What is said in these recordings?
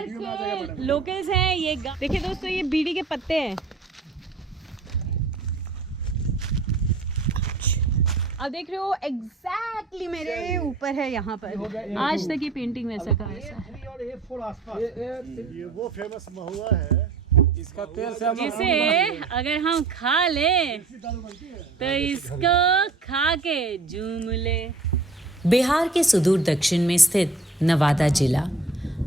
यहाँ के लोकल्स हैं। ये देखिए दोस्तों, ये बीड़ी के पत्ते हैं। अब देख रहे हो एग्जैक्टली मेरे ऊपर है यहाँ पर। आज तक ये पेंटिंग वैसा का वैसा। ये वो फेमस महुआ है, इसका तेल से जिसे अगर हम खा ले तो इसको खा के झूम ले। बिहार के सुदूर दक्षिण में स्थित नवादा जिला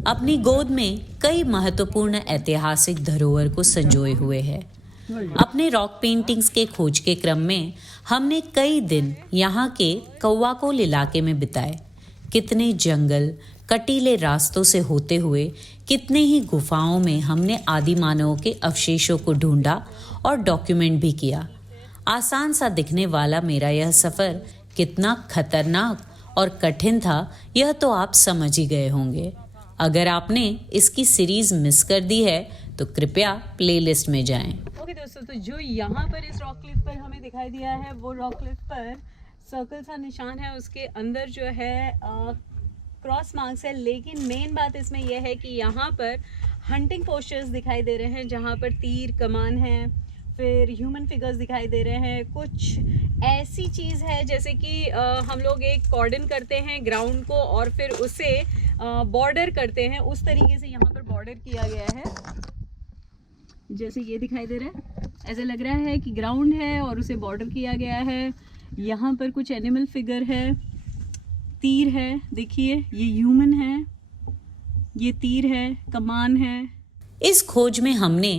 अपनी गोद में कई महत्वपूर्ण ऐतिहासिक धरोहर को संजोए हुए है। अपने रॉक पेंटिंग्स के खोज के क्रम में हमने कई दिन यहाँ के कौवाकोल इलाके में बिताए। कितने जंगल कटीले रास्तों से होते हुए कितने ही गुफाओं में हमने आदि मानवों के अवशेषों को ढूंढा और डॉक्यूमेंट भी किया। आसान सा दिखने वाला मेरा यह सफ़र कितना खतरनाक और कठिन था, यह तो आप समझ ही गए होंगे। अगर आपने इसकी सीरीज मिस कर दी है तो कृपया प्लेलिस्ट में जाएं। ओके दोस्तों, तो जो यहाँ पर इस रॉक क्लिफ पर हमें दिखाई दिया है, वो रॉक क्लिफ पर सर्कल सा निशान है, उसके अंदर जो है क्रॉस मार्क्स है। लेकिन मेन बात इसमें यह है कि यहाँ पर हंटिंग पोस्टर्स दिखाई दे रहे हैं, जहाँ पर तीर कमान है, फिर ह्यूमन फिगर्स दिखाई दे रहे हैं। कुछ ऐसी चीज़ है जैसे कि हम लोग एक कॉर्डन करते हैं ग्राउंड को और फिर उसे बॉर्डर करते हैं, उस तरीके से यहाँ पर बॉर्डर किया गया है। जैसे ये दिखाई दे रहा है, ऐसा लग रहा है कि ग्राउंड है और उसे बॉर्डर किया गया है। यहाँ पर कुछ एनिमल फिगर है, तीर है, देखिए ये ह्यूमन है, ये तीर है, कमान है। इस खोज में हमने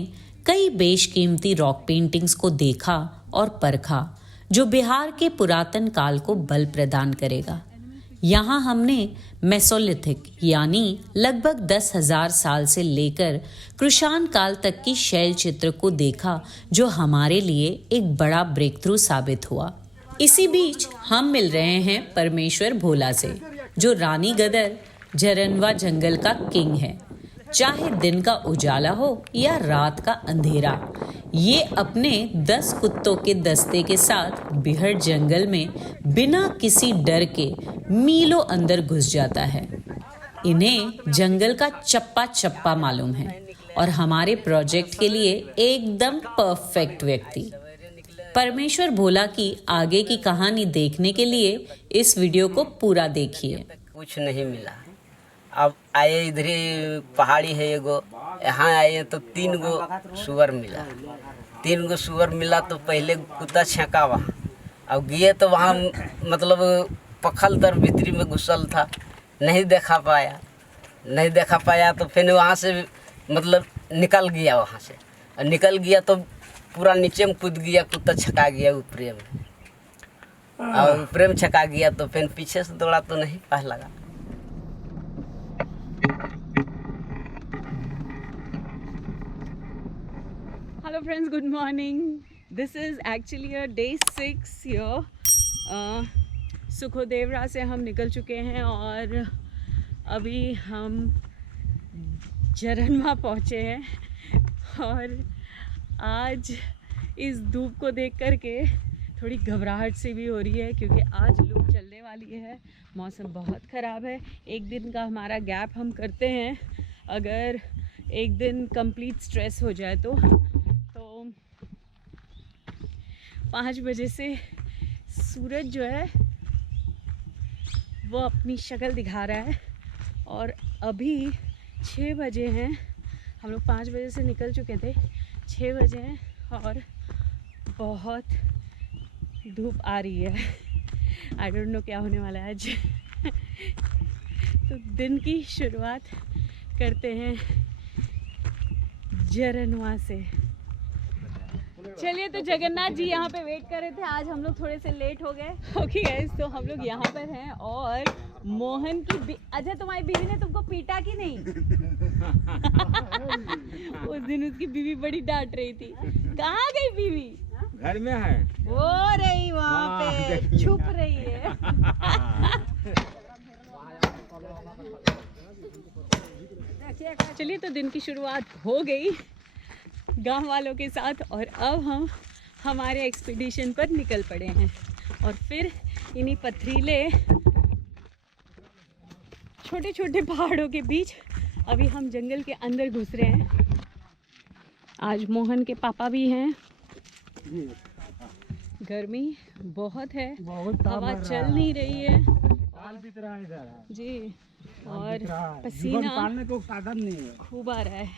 कई बेशकीमती रॉक पेंटिंग्स को देखा और परखा जो बिहार के पुरातन काल को बल प्रदान करेगा। यहाँ हमने मेसोलिथिक यानी लगभग 10,000 साल से लेकर कृषाण काल तक की शैल चित्र को देखा, जो हमारे लिए एक बड़ा ब्रेक थ्रू साबित हुआ। इसी बीच हम मिल रहे हैं परमेश्वर भोला से, जो रानी गदर झरनवा जंगल का किंग है। चाहे दिन का उजाला हो या रात का अंधेरा, ये अपने 10 कुत्तों के दस्ते के साथ बिहड़ जंगल में बिना किसी डर के मीलों अंदर घुस जाता है। इन्हें जंगल का चप्पा चप्पा मालूम है और हमारे प्रोजेक्ट के लिए एकदम परफेक्ट व्यक्ति। परमेश्वर भोला की आगे की कहानी देखने के लिए इस वीडियो को पूरा देखिए। कुछ नहीं मिला। अब आए इधर ही पहाड़ी है एगो, यहाँ आए तो 3 गो सुअर मिला। 3 गो सुअर मिला तो पहले कुत्ता छेका वहाँ। अब गए तो वहाँ मतलब पखल दर भीतरी में घुसल था, नहीं देखा पाया तो फिर वहाँ से मतलब निकल गया वहाँ से। और निकल गया तो पूरा नीचे में कूद गया, कुत्ता छका गया ऊपरे में। और ऊपरे में छका गया तो फिर पीछे से दौड़ा तो नहीं पास लगा। Hello friends, good morning. This is actually a day 6 here. सुखोदेवरा से हम निकल चुके हैं और अभी हम झरनवा पहुँचे हैं। और आज इस धूप को देख कर के थोड़ी घबराहट सी भी हो रही है, क्योंकि आज लू चलने वाली है, मौसम बहुत ख़राब है। एक दिन का हमारा गैप हम करते हैं, अगर एक दिन कंप्लीट स्ट्रेस हो जाए तो 5 बजे से सूरज जो है वो अपनी शक्ल दिखा रहा है और अभी 6 बजे हैं। हम लोग 5 बजे से निकल चुके थे, 6 बजे हैं और बहुत धूप आ रही है। आई डोंट नो क्या होने वाला है आज। तो दिन की शुरुआत करते हैं झरनवा से। चलिए, तो जगन्नाथ जी यहाँ पे वेट कर रहे थे, आज हम लोग थोड़े से लेट हो गए। ओके गाइस, तो हम लोग यहाँ पर हैं और मोहन की अच्छा, तुम्हारी बीवी ने तुमको पीटा कि नहीं? उस दिन उसकी बीवी बड़ी डांट रही थी। कहाँ गई बीवी? घर में है, वो रही वहाँ पे छुप रही है। चलिए, तो दिन की शुरुआत हो गई गांव वालों के साथ और अब हम हमारे एक्सपीडिशन पर निकल पड़े हैं। और फिर इन्हीं पथरीले छोटे छोटे पहाड़ों के बीच अभी हम जंगल के अंदर घुस रहे हैं। आज मोहन के पापा भी हैं। गर्मी बहुत है, हवा चल नहीं रही है जी, और पसीना पालने को साधन नहीं है, खूब आ रहा है।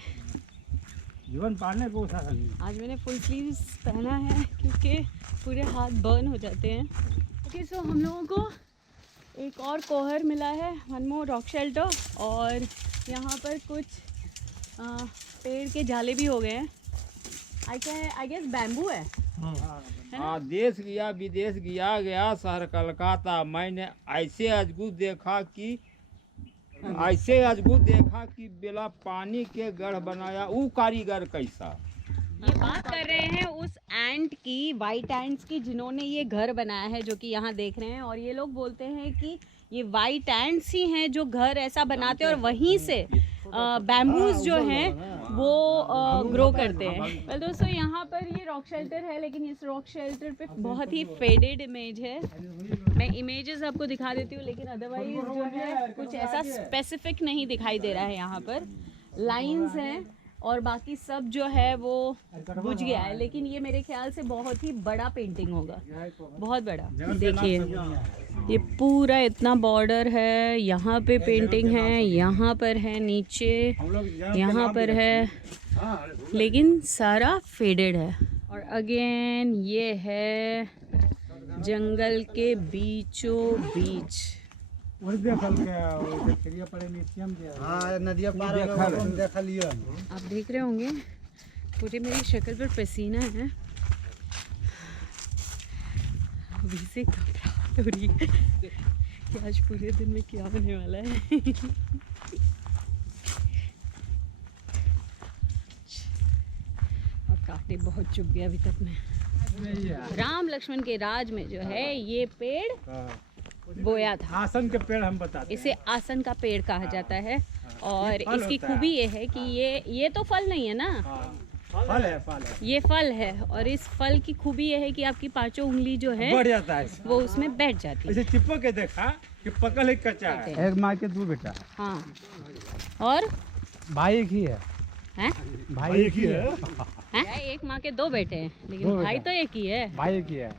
जीवन पालने को साधन नहीं। आज मैंने फुल स्लीव्स पहना है क्योंकि पूरे हाथ बर्न हो जाते हैं। ओके, सो हम लोगों को एक और कोहर मिला है, वन मोर रॉक शेल्टर, और यहाँ पर कुछ पेड़ के जाले भी हो गए हैं। आई गेस बैम्बू है। हाँ, देश गया विदेश गया शहर कलकत्ता, मैंने ऐसे अजगू देखा कि बिना पानी के गढ़ बनाया वो कारीगर कैसा। ये बात कर रहे हैं उस एंट की, वाइट एंट्स की, जिन्होंने ये घर बनाया है जो कि यहाँ देख रहे हैं। और ये लोग बोलते हैं कि ये वाइट एंट्स ही हैं जो घर ऐसा बनाते हैं और वहीं से बैम्बूज जो हैं वो ग्रो करते हैं। वेल दोस्तों, यहाँ पर ये रॉक शेल्टर है, लेकिन इस रॉक शेल्टर पे बहुत ही फेडेड इमेज है। मैं इमेजेस आपको दिखा देती हूँ, लेकिन अदरवाइज जो है कुछ ऐसा स्पेसिफिक नहीं दिखाई दे रहा है। यहाँ पर लाइंस हैं और बाकी सब जो है वो बुझ गया है, लेकिन ये मेरे ख्याल से बहुत ही बड़ा पेंटिंग होगा, बहुत बड़ा। देखिए ये पूरा इतना बॉर्डर है, यहाँ पे पेंटिंग है, यहाँ पर है नीचे, यहाँ पर है, लेकिन सारा फेडेड है। और अगेन ये है जंगल के बीचों बीच। आप देख रहे होंगे पूरी मेरी शक्ल पर पसीना है, अभी से घबराहट हो रही है कि आज पूरे दिन में क्या होने वाला है। और कांटे बहुत चुभ गए अभी तक में। राम लक्ष्मण के राज में जो है ये पेड़ बोया था। आसन के पेड़ हम बताते हैं। इसे आसन का पेड़ कहा जाता है। और इसकी खूबी ये है कि ये तो फल नहीं है ना, फल है। ये फल है, और इस फल की खूबी ये है कि आपकी पांचों उंगली जो है बढ़ जाता है, वो उसमें बैठ जाती है। ऐसे चिपक के देखा कि पकल एक कच्चा है। एक माँ के दो बेटा। हाँ, और भाई एक ही है। हैं? भाई एक ही है। हैं? एक माँ के दो बेटे हैं, लेकिन भाई तो एक ही है। भाई एक ही है।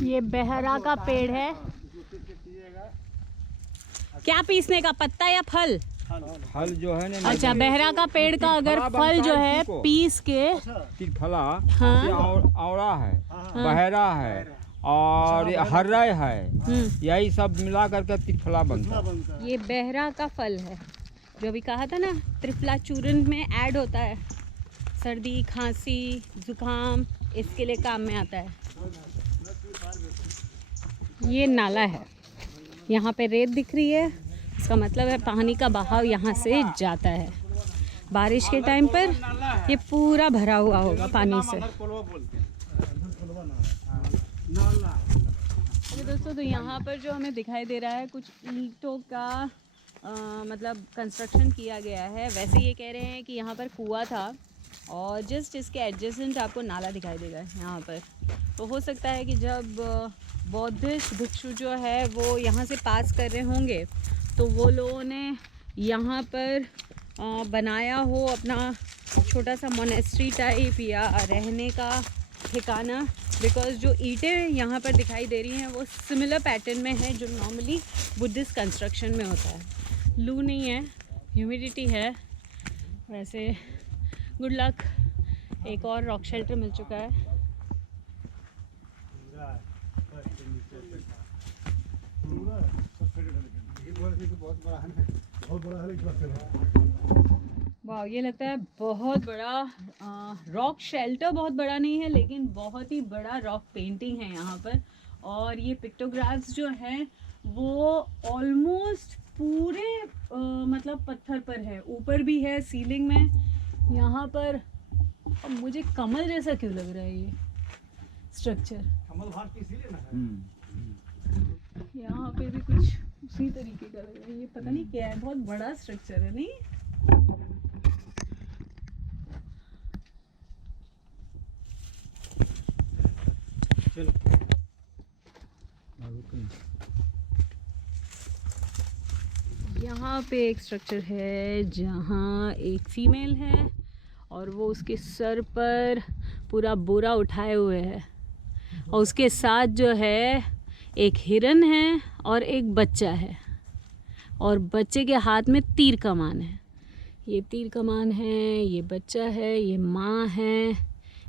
ये बहरा का पेड़ है। क्या पीसने का, पत्ता या फल? फल जो है ना, अच्छा, बहरा का पेड़ का अगर फल जो है पीस के फला, हाँ। ये औरा है, बहरा है और हर्रा है, यही सब मिला करके त्रिफला बनता है। ये बहरा का फल है, जो अभी कहा था ना त्रिफला चूर्ण में ऐड होता है। सर्दी खांसी जुकाम इसके लिए काम में आता है। ये नाला है, यहाँ पे रेत दिख रही है, इसका मतलब है पानी का बहाव यहाँ से जाता है। बारिश के टाइम पर ये पूरा भरा हुआ होगा पानी से। तो दोस्तों, तो यहाँ पर जो हमें दिखाई दे रहा है कुछ ईंटों का मतलब कंस्ट्रक्शन किया गया है। वैसे ये कह रहे हैं कि यहाँ पर कुआं था और जस्ट इसके एडजेसेंट आपको नाला दिखाई देगा यहाँ पर। तो हो सकता है कि जब बौद्धिस्ट भिक्षु जो है वो यहाँ से पास कर रहे होंगे तो वो लोगों ने यहाँ पर बनाया हो अपना छोटा सा मोनेस्ट्री टाइप या रहने का ठिकाना। बिकॉज जो ईंटें यहाँ पर दिखाई दे रही हैं वो सिमिलर पैटर्न में है जो नॉर्मली बुद्धिस्ट कंस्ट्रक्शन में होता है। लू नहीं है, ह्यूमिडिटी है। वैसे गुड लक, एक और रॉक शेल्टर मिल चुका है। वाह, ये लगता है बहुत बड़ा रॉक शेल्टर। बहुत बड़ा नहीं है लेकिन बहुत ही बड़ा रॉक पेंटिंग है यहाँ पर। और ये पिक्टोग्राफ्स जो हैं वो ऑलमोस्ट पूरे मतलब पत्थर पर है, ऊपर भी है सीलिंग में यहाँ पर। अब मुझे कमल जैसा क्यों लग रहा है ये स्ट्रक्चर? कमल भाग की इसीलिए ना है। यहाँ पे भी कुछ उसी तरीके का लग रहा है। ये पता नहीं क्या है, बहुत बड़ा स्ट्रक्चर है नहीं? चलो यहाँ पे एक स्ट्रक्चर है जहाँ एक फीमेल है और वो उसके सर पर पूरा बोरा उठाए हुए है और उसके साथ जो है एक हिरन है और एक बच्चा है और बच्चे के हाथ में तीर कमान है। ये तीर कमान है, ये बच्चा है, ये माँ है,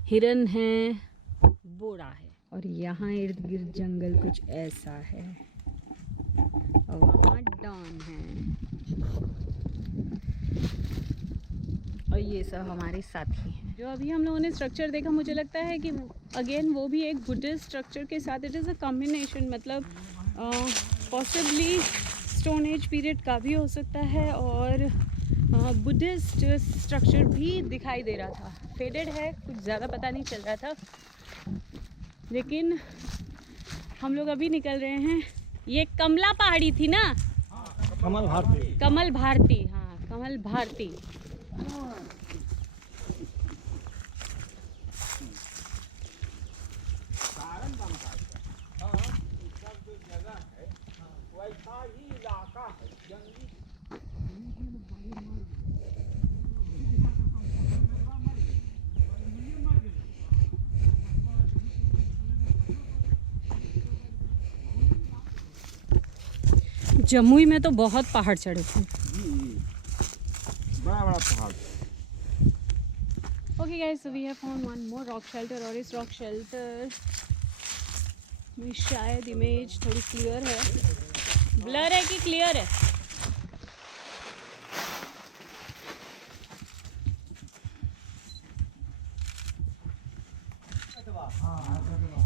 हिरन है, बोरा है। और यहाँ इर्द गिर्द जंगल कुछ ऐसा है और वहाँ डॉन है और ये सब हमारे साथी हैं। जो अभी हम लोगों ने स्ट्रक्चर देखा, मुझे लगता है कि अगेन वो भी एक बुद्धिस्ट स्ट्रक्चर के साथ, इट इज़ अ कॉम्बिनेशन, मतलब पॉसिबली स्टोन एज पीरियड का भी हो सकता है और बुद्धिस्ट स्ट्रक्चर भी दिखाई दे रहा था। फेडेड है, कुछ ज़्यादा पता नहीं चल रहा था, लेकिन हम लोग अभी निकल रहे हैं। ये कमला पहाड़ी थी ना? कमल भारती। कमल भारती, हाँ कमल भारती। वैसा ही इलाका है, जंगली। जमुई में तो बहुत पहाड़ चढ़े थे। बड़ा बड़ा पहाड़। Okay guys, so we have found one more rock shelter और इस रॉक शेल्टर में शायद इमेज थोड़ी क्लियर है, ब्लर है कि क्लियर है?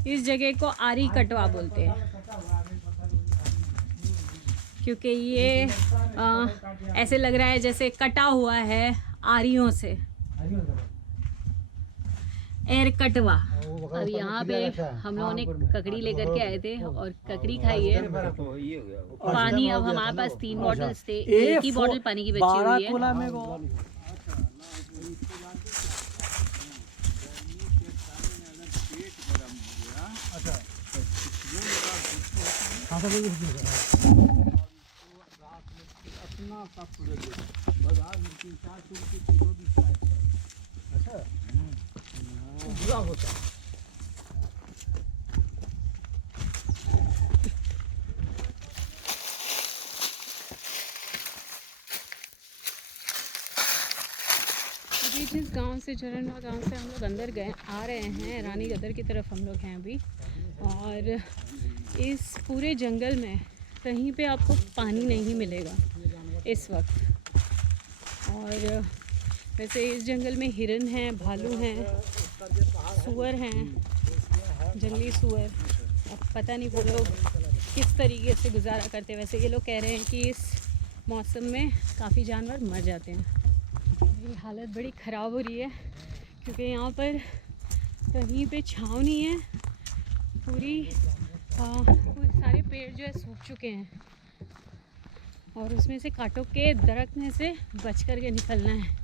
इस जगह को आरी कटवा बोलते हैं क्योंकि ये ऐसे लग रहा है जैसे कटा हुआ है आरियों से। एर कटवा। अब यहाँ पे हम लोगों ने ककड़ी लेकर के आए थे और ककड़ी खाई है। पानी अब हमारे पास 3 बॉटल्स थे, एक ही बॉटल पानी की बची हुई है। अभी जिस गांव से, चरणवा गांव से हम लोग अंदर गए आ रहे हैं, रानी गदर की तरफ हम लोग हैं अभी। और इस पूरे जंगल में कहीं पे आपको पानी नहीं मिलेगा इस वक्त। और वैसे इस जंगल में हिरन हैं, भालू हैं, सूअर हैं, जंगली सूअर। अब पता नहीं वो लोग किस तरीके से गुजारा करते हैं। वैसे ये लोग कह रहे हैं कि इस मौसम में काफ़ी जानवर मर जाते हैं। मेरी हालत बड़ी ख़राब हो रही है क्योंकि यहाँ पर कहीं पे छाँव नहीं है। पूरे सारे पेड़ जो है सूख चुके हैं और उसमें से कांटों के दरख्त में से बच कर के निकलना है।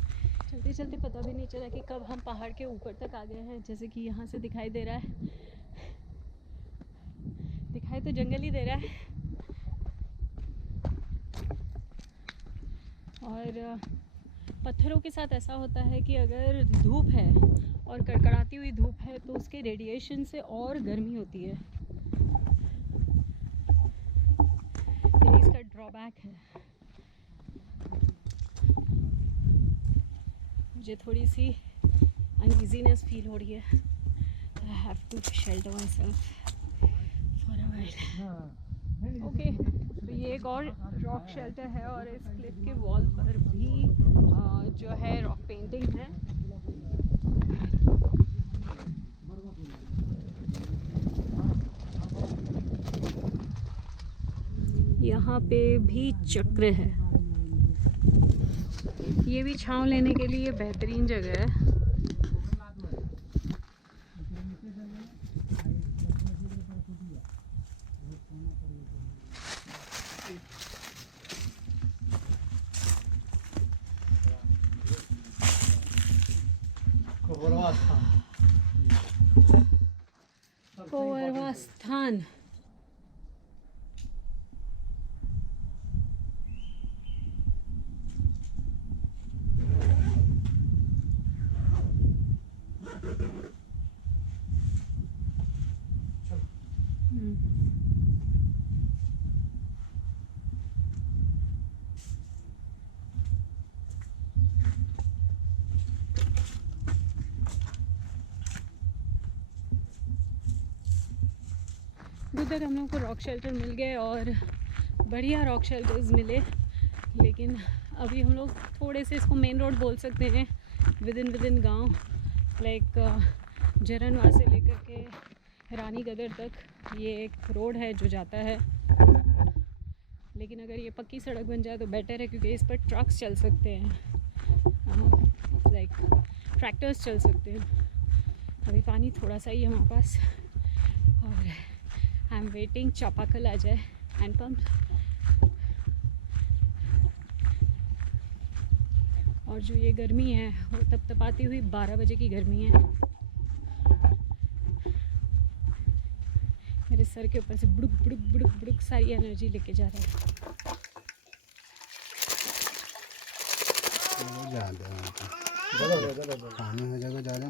चलते चलते पता भी नहीं चला कि कब हम पहाड़ के ऊपर तक आ गए हैं। जैसे कि यहाँ से दिखाई दे रहा है, दिखाई तो जंगल ही दे रहा है। और पत्थरों के साथ ऐसा होता है कि अगर धूप है और कड़कड़ाती हुई धूप है तो उसके रेडिएशन से और गर्मी होती है। ये इसका ड्रॉबैक है। मुझे थोड़ी सी अनईजीनेस फील हो रही है। I have to shelter myself for a while. Okay, तो ये एक और रॉक शेल्टर है और इस क्लिफ के वॉल पर भी जो है रॉक पेंटिंग है। यहाँ पे भी चक्र है। ये भी छांव लेने के लिए बेहतरीन जगह है। कोवरवा स्थान। उधर हम लोग को रॉक शेल्टर मिल गए और बढ़िया रॉक शेल्टर्स मिले, लेकिन अभी हम लोग थोड़े से इसको मेन रोड बोल सकते हैं विद इन गाँव, लाइक जरनवा से लेकर के रानी गदर तक ये एक रोड है जो जाता है। लेकिन अगर ये पक्की सड़क बन जाए तो बेटर है, क्योंकि इस पर ट्रक्स चल सकते हैं, लाइक ट्रैक्टर्स चल सकते हैं। अभी पानी थोड़ा सा ही है हमारे पास और आई एम वेटिंग चापाकल आ जाए हैंड पम्प। और जो ये गर्मी है वो तपतपाती हुई 12 बजे की गर्मी है। मेरे सर के ऊपर से बुड़ुक बुड़ुक बुड़ुक बुड़ुक सारी एनर्जी लेके जा रहा है। पानी में जगह ज़्यादा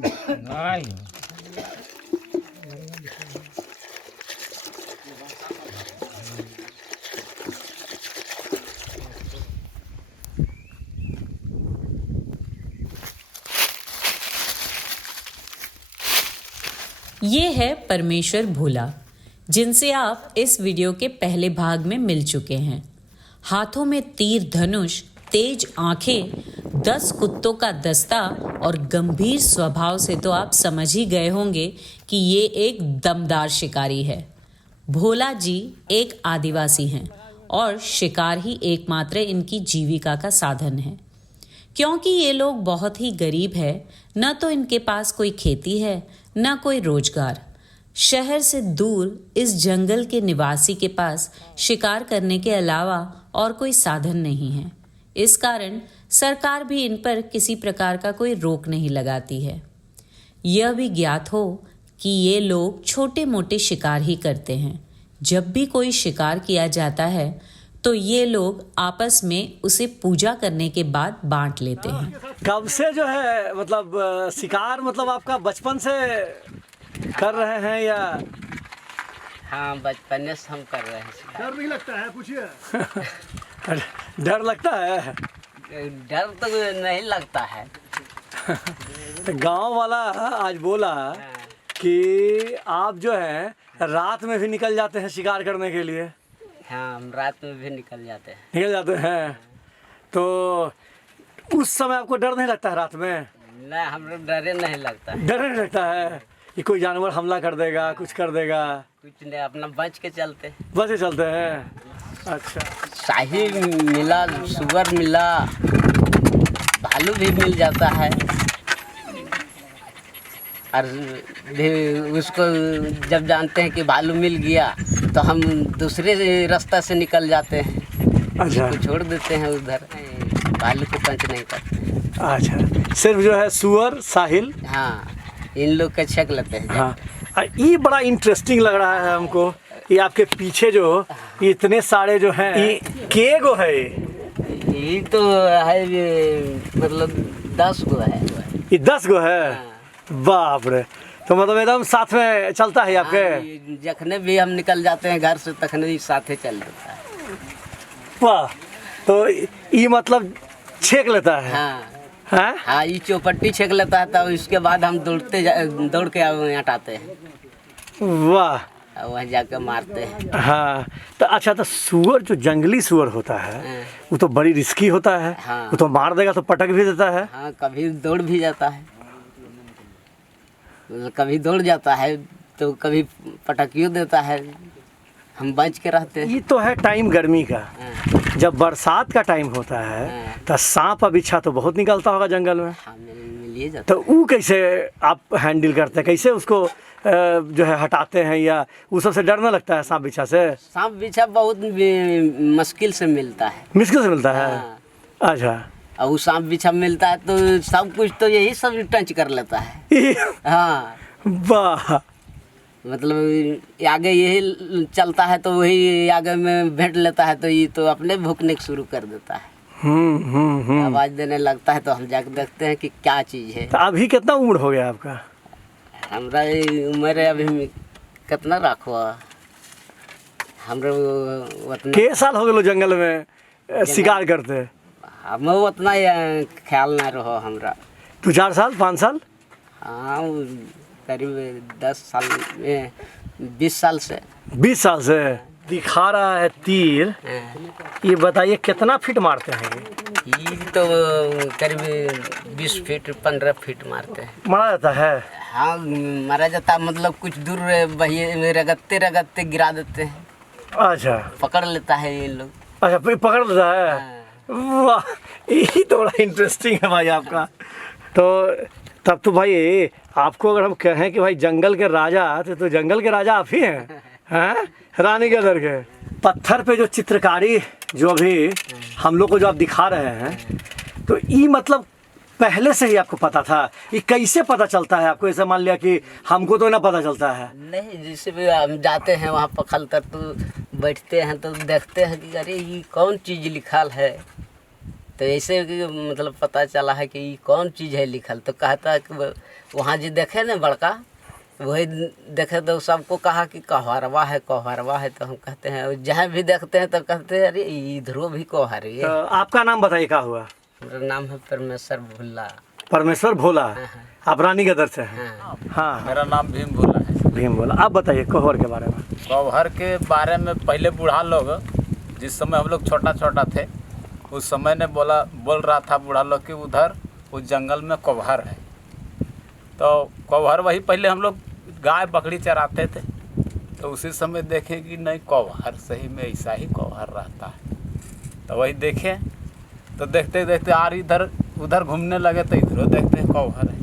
ये है परमेश्वर भोला, जिनसे आप इस वीडियो के पहले भाग में मिल चुके हैं। हाथों में तीर धनुष, तेज आंखें, 10 कुत्तों का दस्ता और गंभीर स्वभाव से तो आप समझ ही गए होंगे कि ये एक दमदार शिकारी है। भोला जी एक आदिवासी हैं और शिकार ही एकमात्र इनकी जीविका का साधन है। क्योंकि ये लोग बहुत ही गरीब है, न तो इनके पास कोई खेती है न कोई रोजगार। शहर से दूर इस जंगल के निवासी के पास शिकार करने के अलावा और कोई साधन नहीं है। इस कारण सरकार भी इन पर किसी प्रकार का कोई रोक नहीं लगाती है। यह भी ज्ञात हो कि ये लोग छोटे मोटे शिकार ही करते हैं। जब भी कोई शिकार किया जाता है तो ये लोग आपस में उसे पूजा करने के बाद बांट लेते हैं। कब से जो है मतलब शिकार मतलब आपका बचपन से कर रहे हैं या? हाँ, बचपन से हम कर रहे हैं शिकार। डर नहीं लगता है? पूछिए। डर लगता है? डर तो नहीं लगता है। गांव वाला आज बोला कि आप जो है रात में भी निकल जाते हैं शिकार करने के लिए। हाँ, हम रात में भी निकल जाते हैं। निकल जाते हैं तो उस समय आपको डर नहीं लगता है रात में? नहीं, हमको डरे नहीं लगता है। डर नहीं लगता है कि कोई जानवर हमला कर देगा, कुछ कर देगा? कुछ नहीं, अपना बच के चलते। बस ही चलते हैं। अच्छा, शाही मिला, सुअर मिला, भालू भी मिल जाता है। और उसको जब जानते हैं कि भालू मिल गया तो हम दूसरे रास्ता से निकल जाते हैं। अच्छा, उसको छोड़ देते हैं उधर, भालू को पंच नहीं करते। अच्छा, सिर्फ जो है सुअर साहिल, हाँ, इन लोग का छक लेते हैं। हाँ, ये बड़ा इंटरेस्टिंग लग रहा है हमको। ये आपके पीछे जो इतने सारे जो हैं, ये के गो है? ये तो है, ये मतलब 10 गो है। ये 10 गो है? बाप रे, तो मतलब एकदम साथ में चलता है आपके? हाँ, जखने भी हम निकल जाते हैं घर से तखने ही साथे चल देता है। वाह, तो ये मतलब छेक लेता है? हाँ, हाँ, ये चौपट्टी छेक लेता है, तब इसके बाद हम दौड़ के हटाते हैं। वाह, वहाँ जाकर मारते हैं। हाँ, तो अच्छा, तो सुअर जो जंगली सुअर होता है वो तो बड़ी रिस्की होता है। हाँ। वो तो मार देगा तो पटक भी देता है। हाँ, कभी दौड़ भी जाता है, कभी दौड़ जाता है तो कभी पटकियों देता है। हम बच के रहते हैं। ये तो है टाइम गर्मी का। हाँ। जब बरसात का टाइम होता है तो सांप और बिच्छा तो बहुत निकलता होगा जंगल में। हाँ, मिलिए जाता तो वो कैसे आप हैंडल करते हैं? कैसे उसको जो है हटाते हैं, या वो सबसे डर ना लगता है सांप बिच्छा से? सांप बिच्छा बहुत मुश्किल से मिलता है। मुश्किल से मिलता है? हाँ। अच्छा, और वो सांप बिच्छा मिलता है तो सब कुछ तो यही सब टच कर लेता है। हाँ, वाह, मतलब आगे यही चलता है तो वही आगे में भेंट लेता है तो ये तो अपने भूखने शुरू कर देता है। आवाज़ देने लगता है तो हम जाकर देखते हैं कि क्या चीज़ है। तो अभी कितना उम्र हो गया आपका? हमारा उम्र है अभी कितना रखो हमरा उतना के साल हो गए जंगल में शिकार करते? हम उतना ख्याल ना रहो हमरा। 2-4 साल 5 साल? हाँ, करीब 10 साल में 20 साल से। 20 साल से दिखा रहा है तीर। ये बताइए कितना फीट मारते हैं ये तो करीब 20 फीट 15 फीट मारते हैं। मारा जाता है? हाँ, मारा जाता है, मतलब कुछ दूर बहिए रगड़ते रगड़ते गिरा देते हैं। अच्छा, पकड़ लेता है ये लोग। अच्छा, फिर पकड़ लेता है। वाह, यही तो बड़ा इंटरेस्टिंग है भाई आपका। तो तब तो भाई आपको अगर हम कहें कि भाई जंगल के राजा, तो जंगल के राजा आप ही हैं, हैं? रानीगदर के पत्थर पे जो चित्रकारी जो अभी हम लोग को जो आप दिखा रहे हैं, तो ये मतलब पहले से ही आपको पता था? ये कैसे पता चलता है आपको? ऐसा मान लिया कि हमको तो ना पता चलता है। नहीं, जैसे भी हम जाते हैं वहाँ पखल तक तो बैठते हैं तो देखते हैं कि अरे ये कौन चीज़ लिखल है, तो ऐसे कि मतलब पता चला है कि ये कौन चीज़ है लिखल। तो कहता है कि वहाँ जो देखे ना बड़का, वही देखे तो सबको कहा कि कोहरवा है कोहरवा है। तो हम कहते हैं जहाँ भी देखते हैं तो कहते हैं अरे इधरों भी कोहर है। तो आपका नाम बताइए क्या हुआ? मेरा नाम है परमेश्वर भुल्ला। परमेश्वर भोला। आप रानीगदर से हैं? हाँ। हाँ, मेरा नाम भीम भोला है। भीम भोला। आप बताइए कोहर के बारे में। कोहर के बारे में पहले बूढ़ा लोग, जिस समय हम लोग छोटा छोटा थे, उस समय ने बोल रहा था बूढ़ा लोग कि उधर उस जंगल में कोहर है। तो कोहर वही पहले हम लोग गाय बकरी चराते थे, तो उसी समय देखे कि नहीं कोहर सही में ऐसा ही कोहर रहता है। तो वही देखे, तो देखते देखते आर इधर उधर घूमने लगे तो इधरों देखते हैं कोहर है।